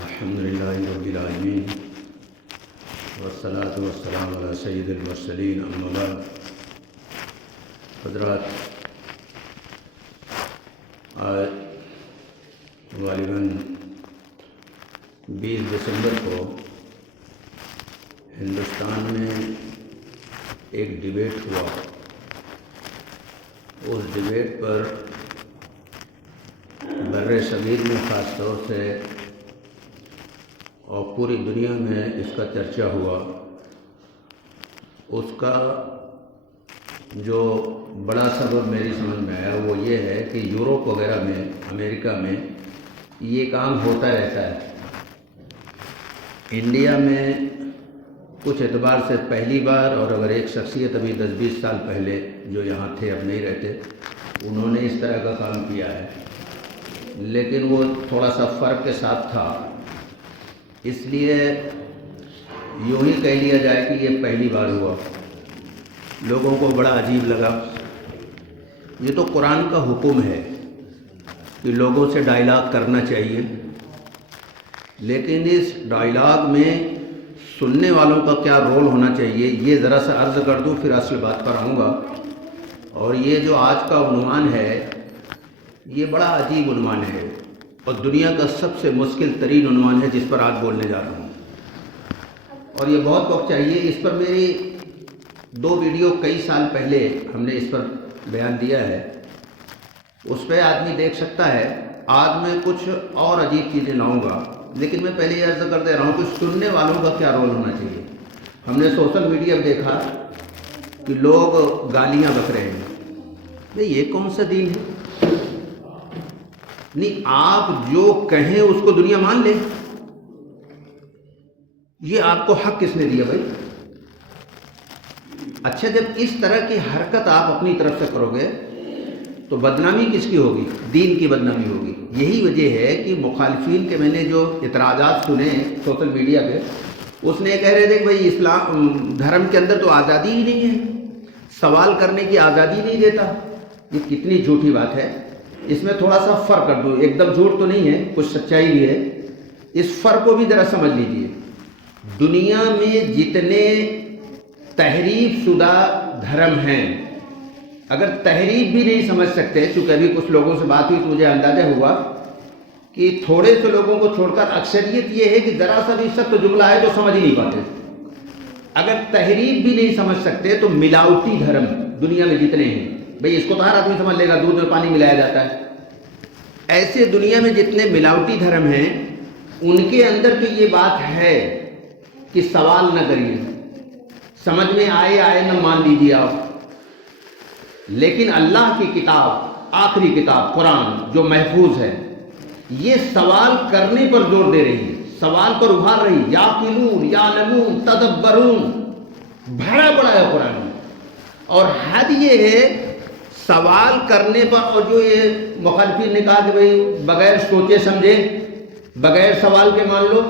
الحمد للہ رب العالمین والصلاة والسلام علی سید المرسلین اما بعد. حضرات، آج غالباً 20 دسمبر کو ہندوستان میں ایک ڈیبیٹ ہوا. اس ڈیبیٹ پر بر صغیر میں خاص طور سے اور پوری دنیا میں اس کا چرچا ہوا. اس کا جو بڑا سبب میری سمجھ میں آیا وہ یہ ہے کہ یورپ وغیرہ میں، امریکہ میں یہ کام ہوتا رہتا ہے. انڈیا میں کچھ اعتبار سے پہلی بار، اور اگر ایک شخصیت ابھی 10-20 سال پہلے جو یہاں تھے، اب نہیں رہتے، انہوں نے اس طرح کا کام کیا ہے، لیکن وہ تھوڑا سا فرق کے ساتھ تھا. اس لیے یوں ہی کہہ لیا جائے کہ یہ پہلی بار ہوا. لوگوں کو بڑا عجیب لگا. یہ تو قرآن کا حکم ہے کہ لوگوں سے ڈائلاگ کرنا چاہیے، لیکن اس ڈائلاگ میں سننے والوں کا کیا رول ہونا چاہیے، یہ ذرا سا عرض کر دوں، پھر اصل بات پر آؤں گا. اور یہ جو آج کا عنوان ہے، یہ بڑا عجیب عنوان ہے اور دنیا کا سب سے مشکل ترین عنوان ہے جس پر آج بولنے جا رہا ہوں. اور یہ بہت وقت چاہیے. اس پر میری 2 ویڈیو کئی سال پہلے ہم نے اس پر بیان دیا ہے، اس پہ آدمی دیکھ سکتا ہے. آج میں کچھ اور عجیب چیزیں لاؤں گا، لیکن میں پہلے یہ عرض کر دے رہا ہوں کہ سننے والوں کا کیا رول ہونا چاہیے. ہم نے سوشل میڈیا پہ دیکھا کہ لوگ گالیاں بک رہے ہیں. یہ کون سا دین ہے؟ نہیں، آپ جو کہیں اس کو دنیا مان لے. یہ آپ کو حق کس نے دیا بھائی؟ اچھا، جب اس طرح کی حرکت آپ اپنی طرف سے کرو گے تو بدنامی کس کی ہوگی؟ دین کی بدنامی ہوگی. یہی وجہ ہے کہ مخالفین کے میں نے جو اعتراضات سنے سوشل میڈیا پہ، اس نے کہہ رہے تھے کہ بھائی اسلام دھرم کے اندر تو آزادی ہی نہیں ہے، سوال کرنے کی آزادی نہیں دیتا. یہ کتنی جھوٹی بات ہے. اس میں تھوڑا سا فرق کر دوں، ایک دم جھوٹ تو نہیں ہے، کچھ سچائی بھی ہے. اس فرق کو بھی ذرا سمجھ لیجئے. دنیا میں جتنے تحریف شدہ دھرم ہیں، اگر تحریف بھی نہیں سمجھ سکتے، چونکہ ابھی کچھ لوگوں سے بات ہوئی تو مجھے اندازہ ہوا کہ تھوڑے سے لوگوں کو چھوڑ کر اکثریت یہ ہے کہ ذرا سا بھی سخت جملہ ہے تو سمجھ ہی نہیں پاتے. اگر تحریف بھی نہیں سمجھ سکتے تو ملاوٹی دھرم دنیا میں جتنے ہیں، بھئی اس کو تو ہر آدمی سمجھ لے گا، دودھ میں پانی ملایا جاتا ہے. ایسے دنیا میں جتنے ملاوٹی دھرم ہیں، ان کے اندر تو یہ بات ہے کہ سوال نہ کریے، سمجھ میں آئے نہ مان لیجیے آپ. لیکن اللہ کی کتاب، آخری کتاب قرآن جو محفوظ ہے، یہ سوال کرنے پر زور دے رہی ہے، سوال پر ابھار رہی. یعقلون، یعلمون، تدبرون، بھرا پڑا ہے قرآن. اور حد یہ ہے سوال کرنے پر. اور جو یہ مخالفین نے کہا کہ بھئی بغیر سوچے سمجھے، بغیر سوال کے مان لو،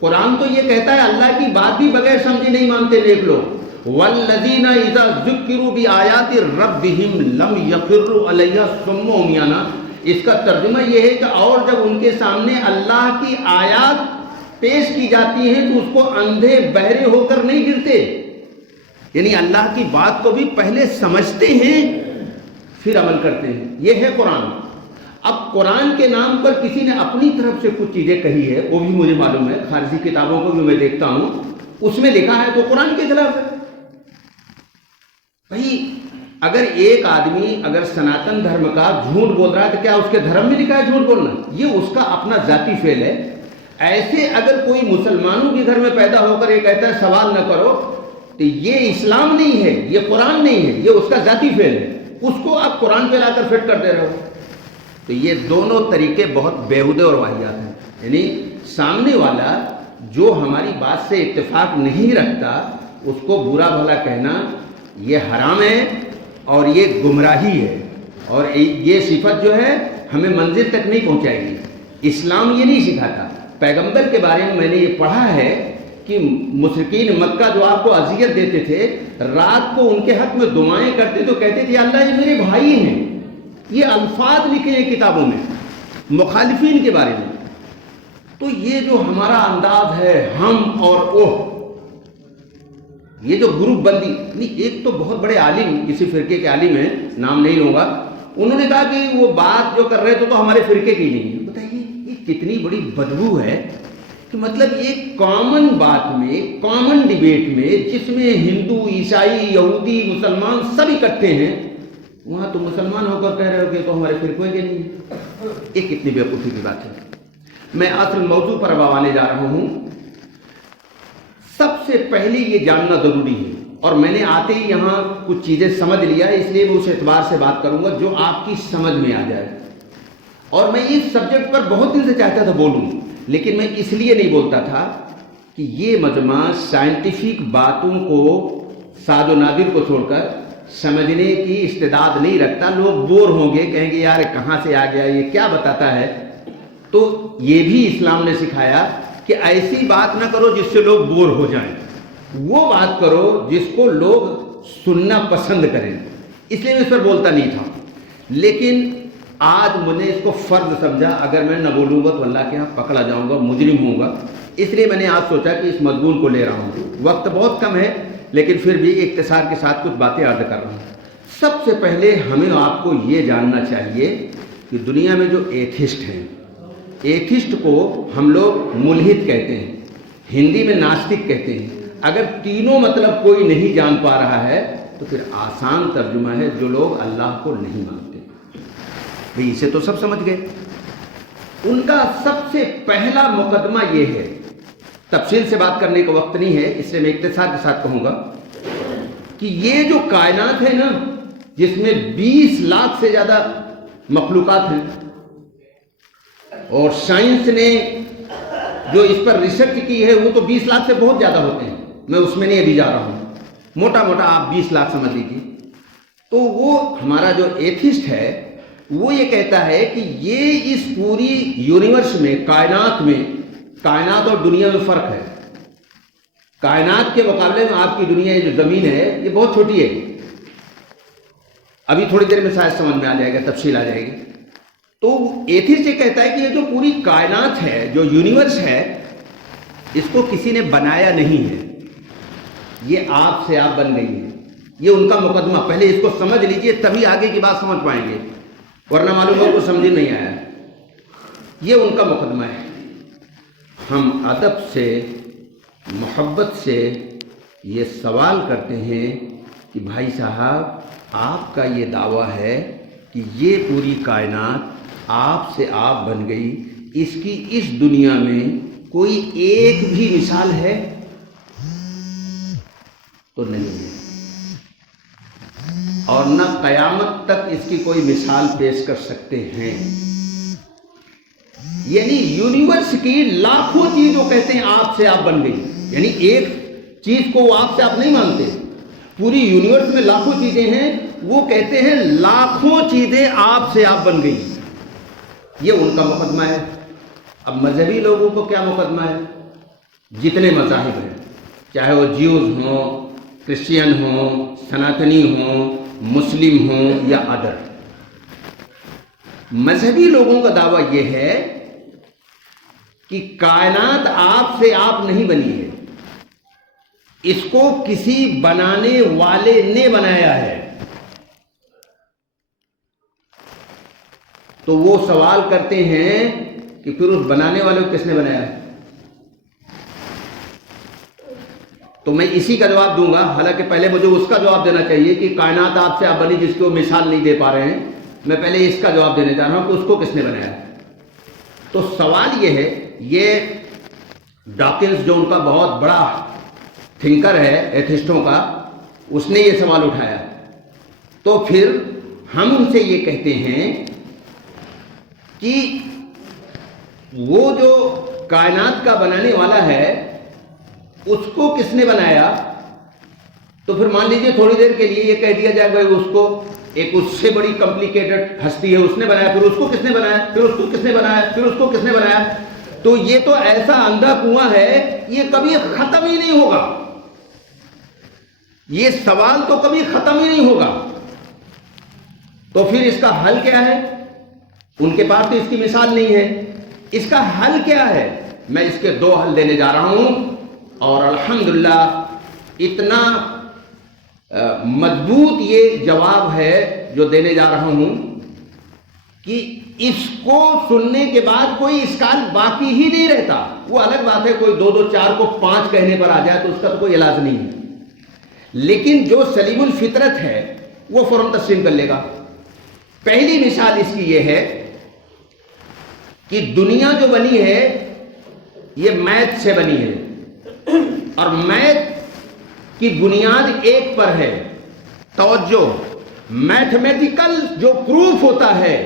قرآن تو یہ کہتا ہے اللہ کی بات بھی بغیر سمجھے نہیں مانتے نیک لوگ. والذین اذا ذکروا بآیات ربہم لم یخروا علیہا صما عمیانا. اس کا ترجمہ یہ ہے کہ اور جب ان کے سامنے اللہ کی آیات پیش کی جاتی ہیں تو اس کو اندھے بہرے ہو کر نہیں گرتے. یعنی اللہ کی بات کو بھی پہلے سمجھتے ہیں پھر عمل کرتے ہیں. یہ ہے قرآن. اب قرآن کے نام پر کسی نے اپنی طرف سے کچھ چیزیں کہی ہے، وہ بھی مجھے معلوم ہے، خارجی کتابوں کو بھی میں دیکھتا ہوں، اس میں لکھا ہے تو قرآن کے خلاف ہے. بھائی اگر ایک آدمی اگر سناتن دھرم کا جھوٹ بول رہا ہے تو کیا اس کے دھرم میں لکھا ہے جھوٹ بولنا؟ یہ اس کا اپنا ذاتی فعل ہے. ایسے اگر کوئی مسلمانوں کے گھر میں پیدا ہو کر یہ کہتا ہے سوال نہ کرو، تو یہ اسلام نہیں ہے، یہ قرآن نہیں ہے، یہ اس کا ذاتی فعل ہے. اس کو آپ قرآن پہ لا کر فٹ کر دے رہے ہو. تو یہ دونوں طریقے بہت بیہودے اور واہیات ہیں. یعنی سامنے والا جو ہماری بات سے اتفاق نہیں رکھتا، اس کو برا بھلا کہنا یہ حرام ہے اور یہ گمراہی ہے. اور یہ صفت جو ہے ہمیں منزل تک نہیں پہنچائے گی. اسلام یہ نہیں سکھاتا. پیغمبر کے بارے میں نے یہ پڑھا ہے کہ مشرکین مکہ جو آپ کو اذیت دیتے تھے، رات کو ان کے حق میں دعائیں کرتے تو کہتے تھے اللہ یہ میرے بھائی ہیں. یہ الفاظ لکھے ہیں کتابوں میں مخالفین کے بارے میں. تو یہ جو ہمارا انداز ہے ہم اور وہ، یہ جو گروپ بندی، نہیں، ایک تو بہت بڑے عالم، کسی فرقے کے عالم ہیں، نام نہیں لوں گا، انہوں نے کہا کہ وہ بات جو کر رہے تو ہمارے فرقے کی نہیں ہے۔ بتائیے یہ کتنی بڑی بدبو ہے کہ مطلب ایک کامن بات میں، کامن ڈیبیٹ میں، جس میں ہندو، عیسائی، یہودی، مسلمان سب اکٹھے ہیں، وہاں تو مسلمان ہو کر کہہ رہے ہو کہ تو ہمارے فرقے کے نہیں ہے۔ یہ کتنی بیوقوفی کی بات ہے۔ میں اصل موضوع پر اب آنے جا رہا ہوں۔ سب سے پہلے یہ جاننا ضروری ہے، اور میں نے آتے ہی یہاں کچھ چیزیں سمجھ لیا، اس لیے میں اس اعتبار سے بات کروں گا جو آپ کی سمجھ میں آ جائے۔ اور میں اس سبجیکٹ پر بہت دن سے چاہتا تھا بولوں، لیکن میں اس لیے نہیں بولتا تھا کہ یہ مجمع سائنٹیفک باتوں کو، ساز و نادر کو چھوڑ کر سمجھنے کی استعداد نہیں رکھتا۔ لوگ بور ہوں گے، کہیں گے یار کہاں سے آ گیا، یہ کیا بتاتا ہے۔ تو یہ بھی اسلام نے سکھایا کہ ایسی بات نہ کرو جس سے لوگ بور ہو جائیں، وہ بات کرو جس کو لوگ سننا پسند کریں۔ اس لیے میں اس پر بولتا نہیں تھا، لیکن آج میں نے اس کو فرض سمجھا، اگر میں نہ بولوں گا تو اللہ کے ہاں پکڑا جاؤں گا، مجرم ہوں گا۔ اس لیے میں نے آج سوچا کہ اس مضمون کو لے رہا ہوں۔ وقت بہت کم ہے، لیکن پھر بھی اختصار کے ساتھ کچھ باتیں عرض کر رہا ہوں۔ سب سے پہلے ہمیں آپ کو یہ جاننا چاہیے کہ دنیا میں جو ایتھسٹ ہیں، ایتھسٹ کو ہم لوگ ملحد کہتے ہیں، ہندی میں ناستک کہتے ہیں۔ اگر تینوں مطلب کوئی نہیں جان پا رہا ہے تو پھر آسان ترجمہ ہے جو لوگ اللہ کو نہیں مانتے۔ بھئی اسے تو سب سمجھ گئے۔ ان کا سب سے پہلا مقدمہ یہ ہے، تفصیل سے بات کرنے کا وقت نہیں ہے، اس لیے میں اختصار کے ساتھ کہوں گا کہ یہ جو کائنات ہے نا، جس میں 20 لاکھ سے زیادہ مخلوقات ہیں، اور سائنس نے جو اس پر ریسرچ کی ہے وہ تو 20 لاکھ سے بہت زیادہ ہوتے ہیں، میں اس میں نہیں ابھی جا رہا ہوں، موٹا موٹا آپ 20 لاکھ سمجھ لیجیے۔ تو وہ ہمارا جو ایتھسٹ ہے وہ یہ کہتا ہے کہ یہ اس پوری یونیورس میں، کائنات میں، کائنات اور دنیا میں فرق ہے۔ کائنات کے مقابلے میں آپ کی دنیا، یہ جو زمین ہے، یہ بہت چھوٹی ہے۔ ابھی تھوڑی دیر میں شاید سمجھ میں آ جائے گا، تفصیل آ جائے گی۔ تو ایتھسٹ یہ کہتا ہے کہ یہ جو پوری کائنات ہے، جو یونیورس ہے، اس کو کسی نے بنایا نہیں ہے، یہ آپ سے آپ بن گئی ہے۔ یہ ان کا مقدمہ، پہلے اس کو سمجھ لیجئے تبھی آگے کی بات سمجھ پائیں گے، ورنہ معلوم ہو کو سمجھ نہیں آیا۔ یہ ان کا مقدمہ ہے۔ ہم ادب سے، محبت سے یہ سوال کرتے ہیں کہ بھائی صاحب، آپ کا یہ دعویٰ ہے کہ یہ پوری کائنات آپ سے آپ بن گئی، اس کی اس دنیا میں کوئی ایک بھی مثال ہے؟ تو نہیں ہے، اور نہ قیامت تک اس کی کوئی مثال پیش کر سکتے ہیں۔ یعنی یونیورس کی لاکھوں چیز وہ کہتے ہیں آپ سے آپ بن گئی، یعنی ایک چیز کو وہ آپ سے آپ نہیں مانتے، پوری یونیورس میں لاکھوں چیزیں ہیں، وہ کہتے ہیں لاکھوں چیزیں آپ سے آپ بن گئی۔ یہ ان کا مقدمہ ہے۔ اب مذہبی لوگوں کو کیا مقدمہ ہے؟ جتنے مذاہب ہیں، چاہے وہ جیوز ہوں، کرسچین ہوں، سناتنی ہوں، مسلم ہوں یا ادر، مذہبی لوگوں کا دعویٰ یہ ہے کہ کائنات آپ سے آپ نہیں بنی ہے، اس کو کسی بنانے والے نے بنایا ہے۔ تو وہ سوال کرتے ہیں کہ پھر اس بنانے والے کو کس نے بنایا ہے؟ تو میں اسی کا جواب دوں گا، حالانکہ پہلے مجھے اس کا جواب دینا چاہیے کہ کائنات آپ سے آپ بنی جس کو مثال نہیں دے پا رہے ہیں۔ میں پہلے اس کا جواب دینے جا رہا ہوں کہ اس کو کس نے بنایا ہے۔ تو سوال یہ ہے، یہ ڈاکنز جو ان کا بہت بڑا تھنکر ہے ایتھسٹوں کا، اس نے یہ سوال اٹھایا۔ تو پھر ہم ان سے یہ کہتے ہیں کہ وہ جو کائنات کا بنانے والا ہے اس کو کس نے بنایا؟ تو پھر مان لیجئے تھوڑی دیر کے لیے یہ کہہ دیا جائے بھائی اس کو ایک اس سے بڑی کمپلیکیٹڈ ہستی ہے، اس نے بنایا، پھر اس کو کس نے بنایا، پھر اس کو کس نے بنایا، پھر اس کو کس نے بنایا۔ تو یہ تو ایسا اندھا کنواں ہے، یہ کبھی ختم ہی نہیں ہوگا، یہ سوال تو کبھی ختم ہی نہیں ہوگا۔ تو پھر اس کا حل کیا ہے؟ ان کے پاس تو اس کی مثال نہیں ہے، اس کا حل کیا ہے؟ میں اس کے 2 حل دینے جا رہا ہوں، اور الحمدللہ اتنا مضبوط یہ جواب ہے جو دینے جا رہا ہوں کہ اس کو سننے کے بعد کوئی اشکال باقی ہی نہیں رہتا۔ وہ الگ بات ہے کوئی 2 2 4 کو 5 کہنے پر آ جائے تو اس کا تو کوئی علاج نہیں ہے، لیکن جو سلیم الفطرت ہے وہ فوراً تسلیم کر لے گا۔ پہلی مثال اس کی یہ ہے کہ دنیا جو بنی ہے یہ میتھ سے بنی ہے، اور میتھ کی بنیاد ایک پر ہے۔ توجہ، میتھمیٹیکل جو پروف ہوتا ہے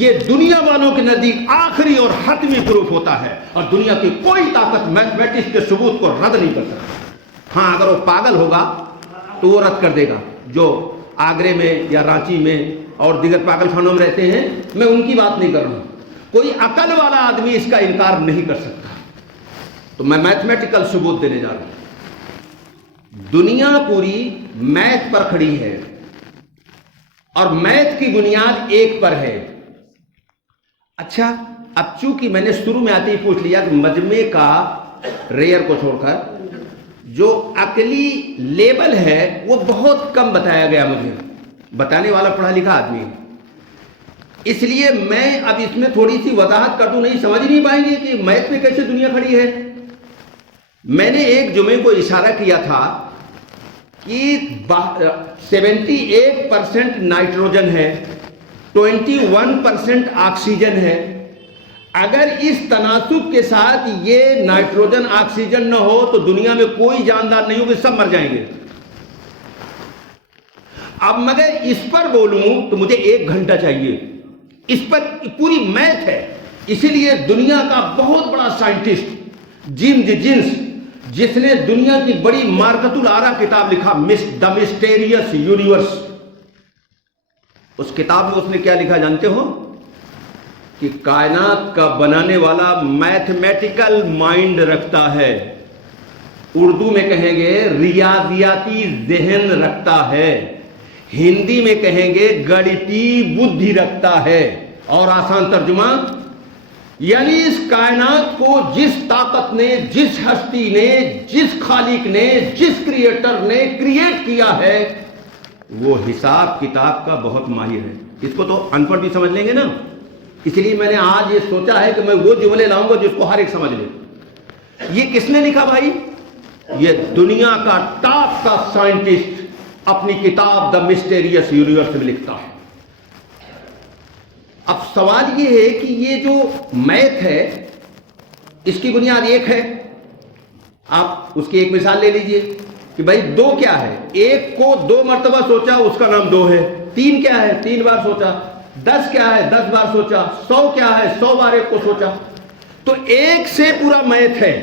یہ دنیا والوں کے نزدیک آخری اور حتمی پروف ہوتا ہے، اور دنیا کی کوئی طاقت میتھمیٹکس کے ثبوت کو رد نہیں کر سکتی۔ ہاں اگر وہ پاگل ہوگا تو وہ رد کر دے گا، جو آگرے میں یا رانچی میں اور دیگر پاگل خانوں میں رہتے ہیں، میں ان کی بات نہیں کر رہا ہوں۔ کوئی عقل والا آدمی اس کا انکار نہیں کر سکتا۔ تو میں میتھمیٹیکل ثبوت دینے جا رہا ہوں۔ دنیا پوری میتھ پر کھڑی ہے، اور میتھ کی بنیاد ایک پر ہے۔ اچھا، اب چونکہ میں نے شروع میں آتے ہی پوچھ لیا کہ مجمع کا ریئر کو چھوڑ کر جو عقلی لیبل ہے وہ بہت کم بتایا گیا، مجھے بتانے والا پڑھا لکھا آدمی ہے، اس لیے میں اب اس میں تھوڑی سی وضاحت کر دوں، نہیں سمجھ نہیں پائیں گے کہ میتھ میں کیسے دنیا کھڑی ہے۔ میں نے ایک جمعے کو اشارہ کیا تھا کہ 78% نائٹروجن ہے، 21% آکسیجن ہے۔ اگر اس تناسب کے ساتھ یہ نائٹروجن آکسیجن نہ ہو تو دنیا میں کوئی جاندار نہیں ہوگی، سب مر جائیں گے۔ اب مگر اس پر بولوں تو مجھے 1 گھنٹہ چاہیے، اس پر پوری میتھ ہے۔ اسی لیے دنیا کا بہت بڑا سائنٹسٹ جیمز جینس، جس نے دنیا کی بڑی مارکت العرا کتاب لکھا دا مسٹیریس یونیورس، اس کتاب میں اس نے کیا لکھا جانتے ہو؟ کہ کائنات کا بنانے والا میتھمیٹیکل مائنڈ رکھتا ہے، اردو میں کہیں گے ریاضیاتی ذہن رکھتا ہے، ہندی میں کہیں گے گڑتی بدھی رکھتا ہے، اور آسان ترجمہ یعنی اس کائنات کو جس طاقت نے، جس ہستی نے، جس خالق نے، جس کریٹر نے کریٹ کیا ہے وہ حساب کتاب کا بہت ماہر ہے۔ اس کو تو ان پڑھ بھی سمجھ لیں گے نا، اس لیے میں نے آج یہ سوچا ہے کہ میں وہ جملے لاؤں گا جس کو ہر ایک سمجھ لے۔ یہ کس نے لکھا بھائی؟ یہ دنیا کا ٹاپ کا سائنٹسٹ اپنی کتاب دا مسٹیریس یونیورس میں لکھتا ہے۔ اب سوال یہ ہے کہ یہ جو میتھ ہے اس کی بنیاد ایک ہے۔ آپ اس کی ایک مثال لے لیجئے کہ بھائی 2 کیا ہے؟ 1 کو 2 مرتبہ سوچا اس کا نام 2 ہے۔ 3 کیا ہے؟ 3 بار سوچا۔ 10 کیا ہے؟ 10 بار سوچا۔ 100 کیا ہے؟ 100 بار 1 کو سوچا۔ تو 1 سے پورا میتھ ہے۔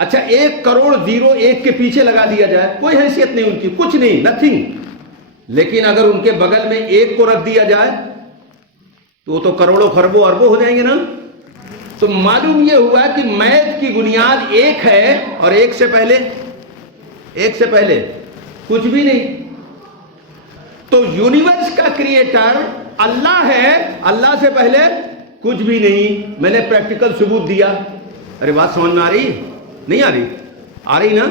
اچھا 1 کروڑ 0 1 کے پیچھے لگا دیا جائے، کوئی حیثیت نہیں ان کی، کچھ نہیں، نتھنگ۔ لیکن اگر ان کے بغل میں 1 کو رکھ دیا جائے تو کروڑوں خربوں اربوں ہو جائیں گے نا۔ تو معلوم یہ ہوا کہ میتھ کی بنیاد 1 ہے، اور 1 سے پہلے کچھ بھی نہیں۔ تو یونیورس کا کریٹر اللہ ہے، اللہ سے پہلے کچھ بھی نہیں۔ میں نے پریکٹیکل ثبوت دیا۔ ارے بات سمجھ میں آ رہی؟ نہیں آ رہی؟ آ رہی نا؟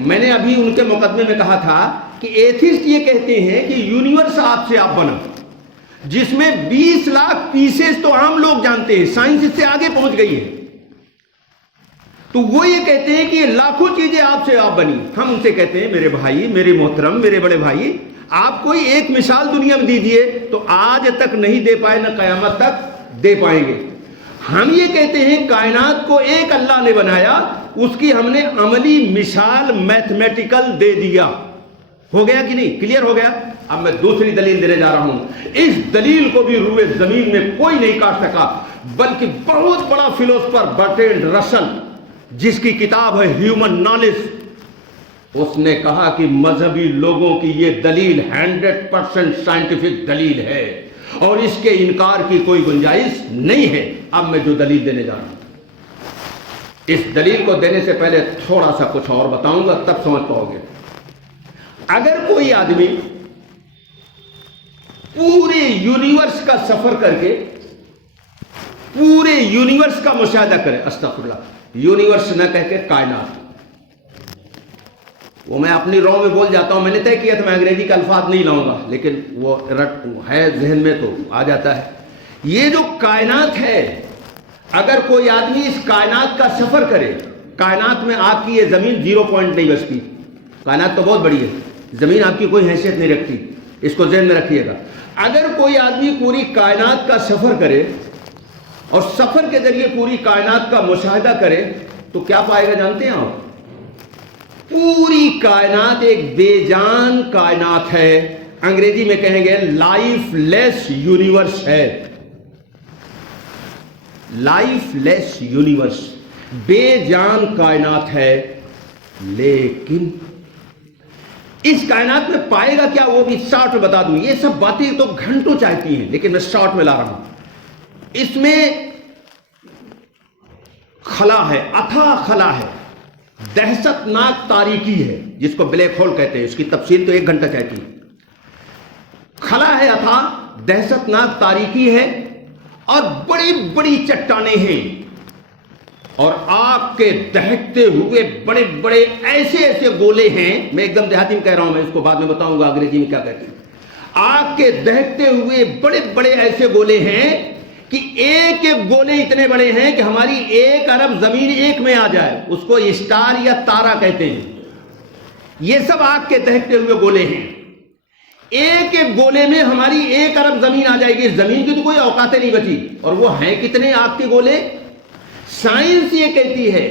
میں نے ابھی ان کے مقدمے میں کہا تھا کہ ایتھسٹ یہ کہتے ہیں کہ یونیورس آپ سے آپ بنا، جس میں 20 لاکھ پیسز تو عام لوگ جانتے ہیں، سائنس اس سے آگے پہنچ گئی ہے۔ تو وہ یہ کہتے ہیں کہ یہ لاکھوں چیزیں آپ سے آپ بنی۔ ہم ان سے کہتے ہیں میرے بھائی، میرے محترم، میرے بڑے بھائی، آپ کوئی ایک مثال دنیا میں دیجئے تو آج تک نہیں دے پائے، نہ قیامت تک دے پائیں گے۔ ہم یہ کہتے ہیں کائنات کو ایک اللہ نے بنایا، اس کی ہم نے عملی مثال میتھمیٹیکل دے دیا۔ ہو گیا کہ نہیں؟ کلیئر ہو گیا؟ اب میں دوسری دلیل دینے جا رہا ہوں۔ اس دلیل کو بھی روئے زمین میں کوئی نہیں کاٹ سکا، بلکہ بہت بڑا فلسفر برٹرینڈ رسل، جس کی کتاب ہے ہیومن نالج، اس نے کہا کہ مذہبی لوگوں کی یہ دلیل 100% سائنٹیفک دلیل ہے، اور اس کے انکار کی کوئی گنجائش نہیں ہے۔ اب میں جو دلیل دینے جا رہا ہوں، اس دلیل کو دینے سے پہلے تھوڑا سا کچھ اور بتاؤں گا، تب سمجھ پاؤ گے۔ اگر کوئی آدمی پورے یونیورس کا سفر کر کے پورے یونیورس کا مشاہدہ کریں. استغفراللہ، یونیورس نہ کہہ کے کائنات. وہ میں اپنی رو میں بول جاتا ہوں، میں نے طے کیا تھا میں انگریزی کا الفاظ نہیں لاؤں گا، لیکن وہ ہے ذہن میں تو آ جاتا ہے. یہ جو کائنات ہے، اگر کوئی آدمی اس کائنات کا سفر کرے، کائنات میں آپ کی یہ زمین 0 پوائنٹ نہیں بچتی. کائنات تو بہت بڑی ہے، زمین آپ کی کوئی حیثیت نہیں رکھتی، اس کو ذہن میں رکھیے گا. اگر کوئی آدمی پوری کائنات کا سفر کرے اور سفر کے ذریعے پوری کائنات کا مشاہدہ کرے تو کیا پائے گا جانتے ہیں آپ؟ پوری کائنات ایک بے جان کائنات ہے. انگریزی میں کہیں گے لائف لیس یونیورس ہے. لائف لیس یونیورس، بے جان کائنات ہے. لیکن اس کائنات میں پائے گا کیا، وہ بھی شارٹ میں بتا دوں. یہ سب باتیں تو گھنٹوں چاہتی ہیں، لیکن میں شارٹ میں لا رہا ہوں. اس میں خلا ہے، اتھا خلا ہے، دہشت ناک تاریکی ہے جس کو بلیک ہول کہتے ہیں. اس کی تفصیل تو 1 گھنٹہ چاہتی ہے. خلا ہے، اتھا دہشت ناک تاریکی ہے، اور بڑی بڑی چٹانیں ہیں، اور آگ کے دہکتے ہوئے بڑے بڑے ایسے گولے ہیں. میں ایک دم دیہاتی میں کہہ رہا ہوں، میں اس کو بعد میں بتاؤں گا انگریزی میں کیا کہتے ہیں. آگ کے دہکتے ہوئے بڑے بڑے ایسے گولے ہیں کہ ایک ایک گولے اتنے بڑے ہیں کہ ہماری 1 ارب زمین ایک میں آ جائے. اس کو اسٹار یا تارا کہتے ہیں. یہ سب آگ کے دہکتے ہوئے گولے ہیں. ایک ایک گولے میں ہماری 1 ارب زمین آ جائے گی. زمین کی تو کوئی اوقاتیں نہیں بچی. اور وہ ہیں کتنے آگ کے گولے؟ سائنس یہ کہتی ہے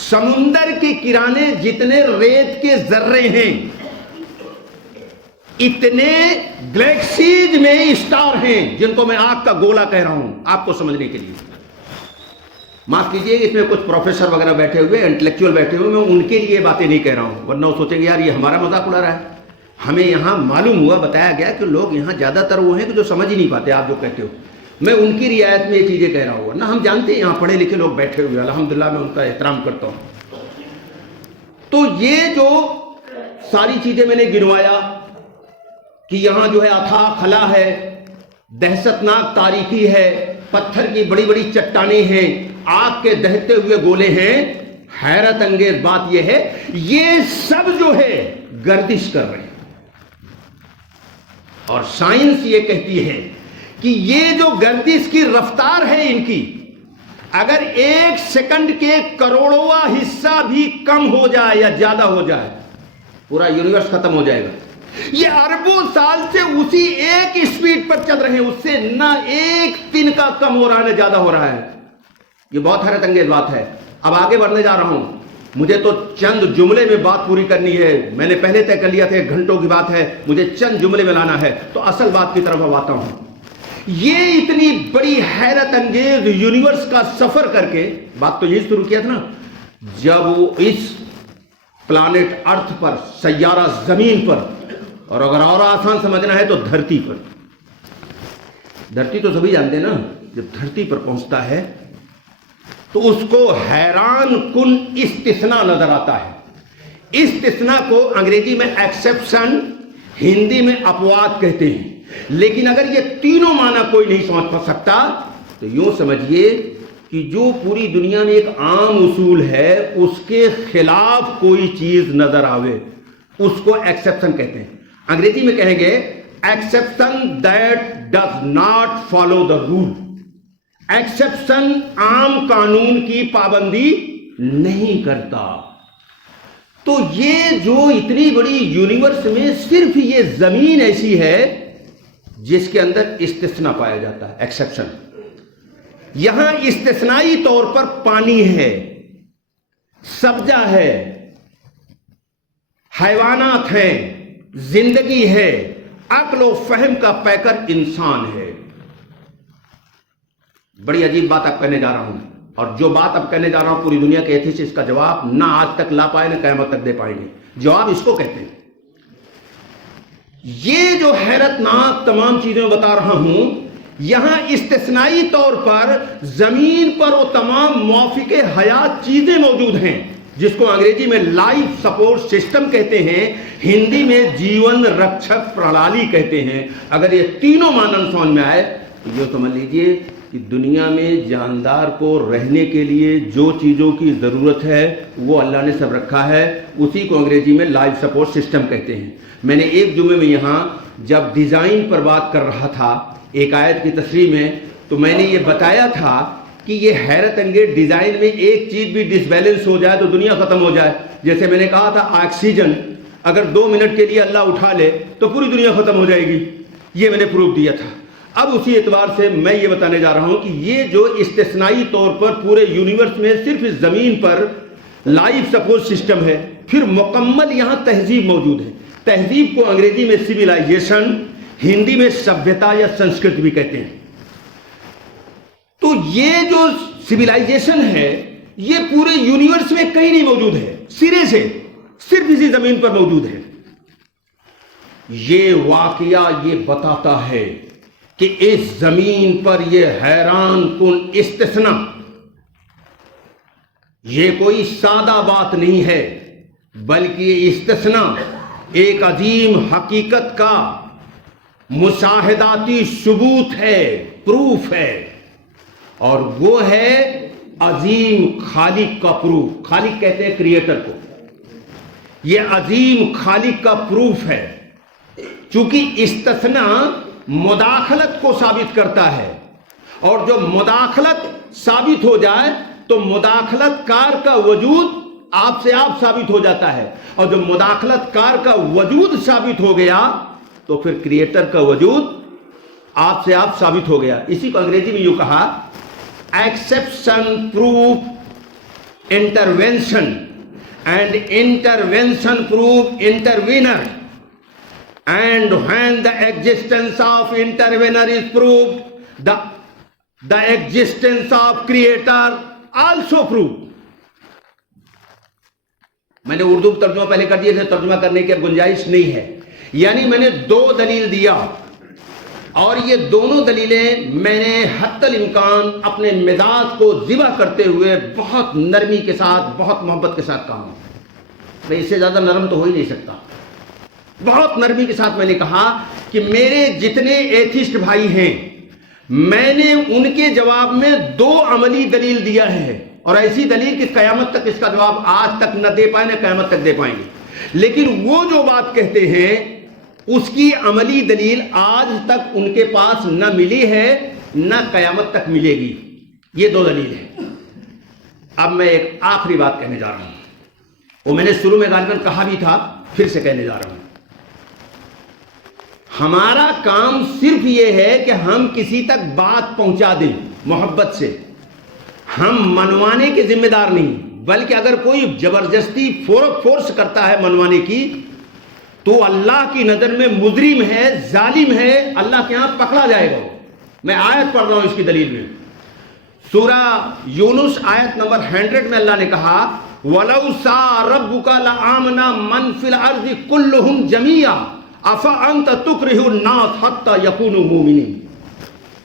سمندر کے کنارے جتنے ریت کے ذرے ہیں اتنے گلیکسیز میں اسٹار ہیں، جن کو میں آگ کا گولا کہہ رہا ہوں آپ کو سمجھنے کے لیے. معاف کیجئے، اس میں کچھ پروفیسر وغیرہ بیٹھے ہوئے، انٹلیکچوئل بیٹھے ہوئے، میں ان کے لیے یہ باتیں نہیں کہہ رہا ہوں، ورنہ وہ سوچیں گے یار یہ ہمارا مذاق اڑا رہا ہے. ہمیں یہاں معلوم ہوا، بتایا گیا کہ لوگ یہاں زیادہ تر وہ ہیں کہ جو سمجھ ہی نہیں پاتے آپ جو کہتے ہو. میں ان کی رعایت میں یہ چیزیں کہہ رہا ہوں، ورنہ ہم جانتے ہیں یہاں پڑھے لکھے لوگ بیٹھے ہوئے، الحمدللہ میں ان کا احترام کرتا ہوں. تو یہ جو ساری چیزیں میں نے گنوایا کہ یہاں جو ہے اتھا خلا ہے، دہشت ناک تاریکی ہے، پتھر کی بڑی بڑی چٹانیں ہیں، آگ کے دہتے ہوئے گولے ہیں. حیرت انگیز بات یہ ہے یہ سب جو ہے گردش کر رہے ہیں. اور سائنس یہ کہتی ہے کہ یہ جو گردش کی رفتار ہے ان کی، اگر 1 سیکنڈ کے کروڑواں حصہ بھی کم ہو جائے یا زیادہ ہو جائے پورا یونیورس ختم ہو جائے گا. یہ اربوں سال سے اسی ایک اسپیڈ پر چل رہے ہیں، اس سے نہ 1 دن کا کم ہو رہا ہے نہ زیادہ ہو رہا ہے. یہ بہت حیرت انگیز بات ہے. اب آگے بڑھنے جا رہا ہوں، مجھے تو چند جملے میں بات پوری کرنی ہے. میں نے پہلے طے کر لیا تھا 1 گھنٹوں کی بات ہے، مجھے چند جملے میں لانا ہے. تو اصل بات کی طرف اب آتا ہوں. یہ اتنی بڑی حیرت انگیز یونیورس کا سفر کر کے، بات تو یہی شروع کیا تھا نا، جب وہ اس پلانٹ ارتھ پر، سیارہ زمین پر، اور اگر اور آسان سمجھنا ہے تو دھرتی پر. دھرتی تو سبھی جانتے ہیں نا، جب دھرتی پر پہنچتا ہے تو اس کو حیران کن استثناء نظر آتا ہے. استثناء کو انگریزی میں ایکسیپشن، ہندی میں اپواد کہتے ہیں. لیکن اگر یہ تینوں معنی کوئی نہیں سمجھ سکتا تو یوں سمجھیے کہ جو پوری دنیا میں ایک عام اصول ہے اس کے خلاف کوئی چیز نظر آوے اس کو ایکسیپشن کہتے ہیں. انگریزی میں کہیں گے exception that does not follow the rule. Exception عام قانون کی پابندی نہیں کرتا. تو یہ جو اتنی بڑی یونیورس میں صرف یہ زمین ایسی ہے جس کے اندر استثناء پایا جاتا ہے، ایکسیپشن. یہاں استثنائی طور پر پانی ہے، سبزہ ہے، حیوانات ہیں، زندگی ہے، عقل و فہم کا پیکر انسان ہے. بڑی عجیب بات اب کہنے جا رہا ہوں، اور جو بات اب کہنے جا رہا ہوں پوری دنیا کے ایتھیسٹ اس کا جواب نہ آج تک لا پائے نہ قیامت تک دے پائیں گے. جواب اس کو کہتے ہیں. یہ جو حیرت ناک تمام چیزیں بتا رہا ہوں، یہاں استثنائی طور پر زمین پر وہ تمام موافق حیات چیزیں موجود ہیں جس کو انگریزی میں لائف سپورٹ سسٹم کہتے ہیں، ہندی میں جیون رکشک پرنالی کہتے ہیں. اگر یہ تینوں معنی سمجھ میں آئے تو یہ سمجھ لیجئے کہ دنیا میں جاندار کو رہنے کے لیے جو چیزوں کی ضرورت ہے وہ اللہ نے سب رکھا ہے، اسی کو انگریزی میں لائف سپورٹ سسٹم کہتے ہیں۔ میں نے ایک جمعے میں یہاں جب ڈیزائن پر بات کر رہا تھا ایک آیت کی تشریح میں، تو میں نے یہ بتایا تھا کہ یہ حیرت انگیز ڈیزائن میں ایک چیز بھی ڈس بیلنس ہو جائے تو دنیا ختم ہو جائے۔ جیسے میں نے کہا تھا آکسیجن اگر 2 منٹ کے لیے اللہ اٹھا لے تو پوری دنیا ختم ہو جائے گی، یہ میں نے پروف دیا تھا۔ اب اسی اعتبار سے میں یہ بتانے جا رہا ہوں کہ یہ جو استثنائی طور پر پورے یونیورس میں صرف اس زمین پر لائف سپورٹ سسٹم ہے، پھر مکمل یہاں تہذیب موجود ہے۔ تہذیب کو انگریزی میں سویلائزیشن، ہندی میں سبھیتا یا سنسکرت بھی کہتے ہیں۔ تو یہ جو سویلائزیشن ہے یہ پورے یونیورس میں کہیں نہیں موجود ہے، سرے سے صرف اسی زمین پر موجود ہے۔ یہ واقعہ یہ بتاتا ہے کہ اس زمین پر یہ حیران کن استثناء یہ کوئی سادہ بات نہیں ہے، بلکہ یہ استثناء ایک عظیم حقیقت کا مشاہداتی ثبوت ہے، پروف ہے، اور وہ ہے عظیم خالق کا پروف۔ خالق کہتے ہیں کریٹر کو، یہ عظیم خالق کا پروف ہے۔ چونکہ استثناء مداخلت کو ثابت کرتا ہے، اور جو مداخلت ثابت ہو جائے تو مداخلت کار کا وجود آپ سے آپ ثابت ہو جاتا ہے، اور جو مداخلت کار کا وجود ثابت ہو گیا تو پھر کریٹر کا وجود آپ سے آپ ثابت ہو گیا۔ اسی کو انگریزی میں یوں کہا exception proof intervention and intervention proof intervener, and when the existence of intervener is proved, the existence of creator also proved۔ میں نے اردو ترجمہ پہلے کر دیا، ترجمہ کرنے کی گنجائش نہیں ہے، یعنی میں نے 2 دلیل دیا، اور یہ دونوں دلیلیں میں نے حتی الامکان اپنے مزاج کو ذبح کرتے ہوئے بہت نرمی کے ساتھ، بہت محبت کے ساتھ کہا۔ میں اس سے زیادہ نرم تو ہو ہی نہیں سکتا۔ بہت نرمی کے ساتھ میں نے کہا کہ میرے جتنے ایتھسٹ بھائی ہیں میں نے ان کے جواب میں 2 عملی دلیل دیا ہے، اور ایسی دلیل کہ قیامت تک اس کا جواب آج تک نہ دے پائے نہ قیامت تک دے پائیں گے، لیکن وہ جو بات کہتے ہیں اس کی عملی دلیل آج تک ان کے پاس نہ ملی ہے نہ قیامت تک ملے گی۔ یہ 2 دلیل ہیں۔ اب میں ایک آخری بات کہنے جا رہا ہوں، وہ میں نے شروع میں غالباً کہا بھی تھا، پھر سے کہنے جا رہا ہوں۔ ہمارا کام صرف یہ ہے کہ ہم کسی تک بات پہنچا دیں محبت سے، ہم منوانے کے ذمہ دار نہیں، بلکہ اگر کوئی زبردستی فورس کرتا ہے منوانے کی تو اللہ کی نظر میں مجرم ہے، ظالم ہے، اللہ کے ہاں پکڑا جائے گا۔ میں آیت پڑھ رہا ہوں اس کی دلیل میں، سورہ یونس آیت نمبر 100 میں اللہ نے کہا وَلَوْ شَاءَ رَبُّكَ لَآمَنَ مَنْ فِي الْأَرْضِ كُلُّهُمْ جَمِيعًا أَفَأَنْتَ تُكْرِهُ النَّاسَ حَتَّى يَكُونُوا مُؤْمِنِينَ۔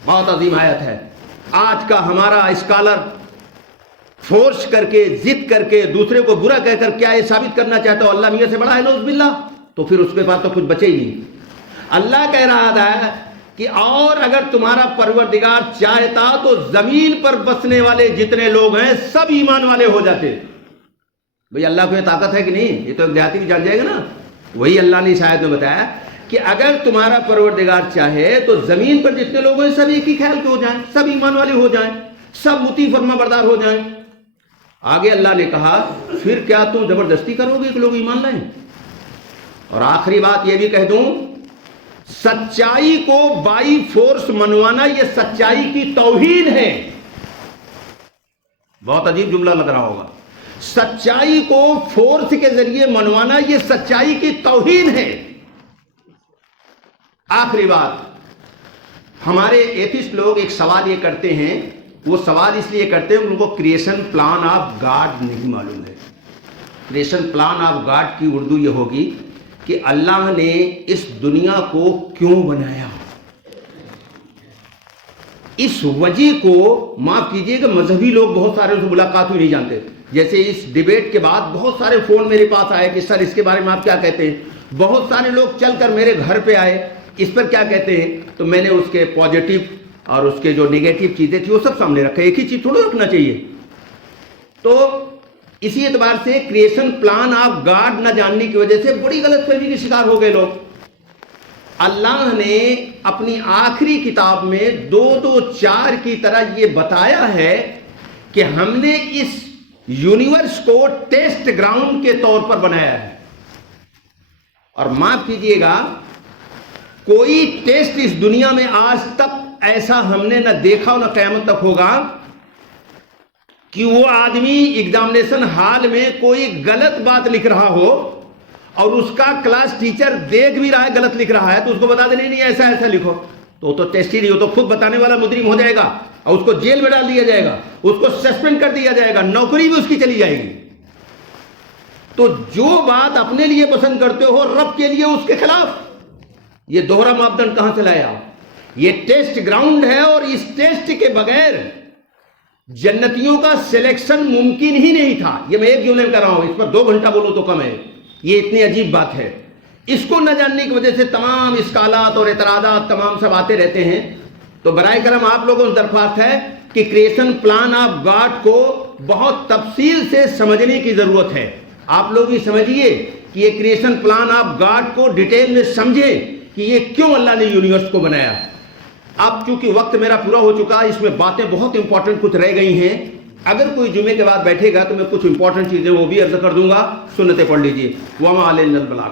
بہت عظیم آیت ہے۔ آج کا ہمارا اسکالر فورس کر کے، ضد کر کے، دوسرے کو برا کہہ کر کیا یہ ثابت کرنا چاہتا ہو اللہ میاں سے بڑا ہے نعوذ باللہ، تو پھر اس کے بعد تو کچھ بچے ہی نہیں۔ اللہ کہہ رہا تھا کہ اور اگر تمہارا پروردگار چاہتا تو زمین پر بسنے والے جتنے لوگ ہیں سب ایمان والے ہو جاتے۔ بھئی اللہ کو یہ طاقت ہے کہ نہیں؟ یہ تو ایک دیہاتی بھی جان جائے گا نا۔ وہی اللہ نے اس آیت میں بتایا کہ اگر تمہارا پروردگار چاہے تو زمین پر جتنے لوگ ہیں سب ایک ہی خیال کے ہو جائیں، سب ایمان والے ہو جائیں، سب مطیع فرما بردار ہو جائیں۔ آگے اللہ نے کہا پھر کیا تم زبردستی کرو گے کہ لوگ ایمان لائیں؟ اور آخری بات یہ بھی کہہ دوں، سچائی کو بائی فورس منوانا یہ سچائی کی توہین ہے۔ بہت عجیب جملہ لگ رہا ہوگا، سچائی کو فورس کے ذریعے منوانا یہ سچائی کی توہین ہے۔ آخری بات، ہمارے ایتھسٹ لوگ ایک سوال یہ کرتے ہیں، وہ سوال اس لیے کرتے ہیں ان کو کریشن پلان آف گاڈ نہیں معلوم ہے۔ کریشن پلان آف گاڈ کی اردو یہ ہوگی کہ اللہ نے اس دنیا کو کیوں بنایا۔ اس وجہ کو معاف کیجئے کہ مذہبی لوگ بہت سارے سے ملاقات ہوئی نہیں جانتے۔ جیسے اس ڈیبیٹ کے بعد بہت سارے فون میرے پاس آئے کہ سر اس کے بارے میں آپ کیا کہتے ہیں۔ بہت سارے لوگ چل کر میرے گھر پہ آئے، اس پر کیا کہتے ہیں، تو میں نے اس کے پازیٹیو اور اس کے جو نگیٹو چیزیں تھیں وہ سب سامنے رکھا. ایک ہی چیز تھوڑا رکھنا چاہیے. تو اسی اعتبار سے کریشن پلان آف گاڈ نہ جاننے کی وجہ سے بڑی غلط فہمی کے شکار ہو گئے لوگ. اللہ نے اپنی آخری کتاب میں 2-2-4 کی طرح یہ بتایا ہے کہ ہم نے اس یونیورس کو ٹیسٹ گراؤنڈ کے طور پر بنایا ہے. اور معاف کیجئے گا، کوئی ٹیسٹ اس دنیا میں آج تک ایسا ہم نے نہ دیکھا نہ قیامت تک ہوگا کہ وہ آدمی ایگزامینیشن ہال میں کوئی غلط بات لکھ رہا ہو اور اس کا کلاس ٹیچر دیکھ بھی رہا ہے غلط لکھ رہا ہے تو اس کو بتا دے نہیں ایسا ایسا لکھو. تو ٹیسٹ ہی نہیں ہو تو خود بتانے والا مجرم ہو جائے گا اور اس کو جیل میں ڈال دیا جائے گا، اس کو سسپینڈ کر دیا جائے گا، نوکری بھی اس کی چلی جائے گی. تو جو بات اپنے لیے پسند کرتے ہو رب کے لیے اس کے خلاف، یہ دوہرا ماپدنڈ کہاں سے لایا؟ یہ ٹیسٹ گراؤنڈ ہے اور اس ٹیسٹ کے بغیر جنتیوں کا سلیکشن ممکن ہی نہیں تھا. یہ میں ایک جملے میں کر رہا ہوں، اس پر 2 گھنٹہ بولوں تو کم ہے. یہ اتنی عجیب بات ہے. اس کو نہ جاننے کی وجہ سے تمام اسکالات اور اعتراضات تمام سب آتے رہتے ہیں. تو برائے کرم آپ لوگوں سے درخواست ہے کہ کریشن پلان آف گاڈ کو بہت تفصیل سے سمجھنے کی ضرورت ہے. آپ لوگ یہ سمجھیے کہ یہ کریشن پلان آف گاڈ کو ڈیٹیل میں سمجھیں کہ یہ کیوں اللہ نے یونیورس کو بنایا. اب چونکہ وقت میرا پورا ہو چکا، اس میں باتیں بہت امپورٹنٹ کچھ رہ گئی ہیں. اگر کوئی جمعے کے بعد بیٹھے گا تو میں کچھ امپورٹنٹ چیزیں وہ بھی عرض کر دوں گا. سنتیں پڑھ لیجئے. وما علینا البلاغ.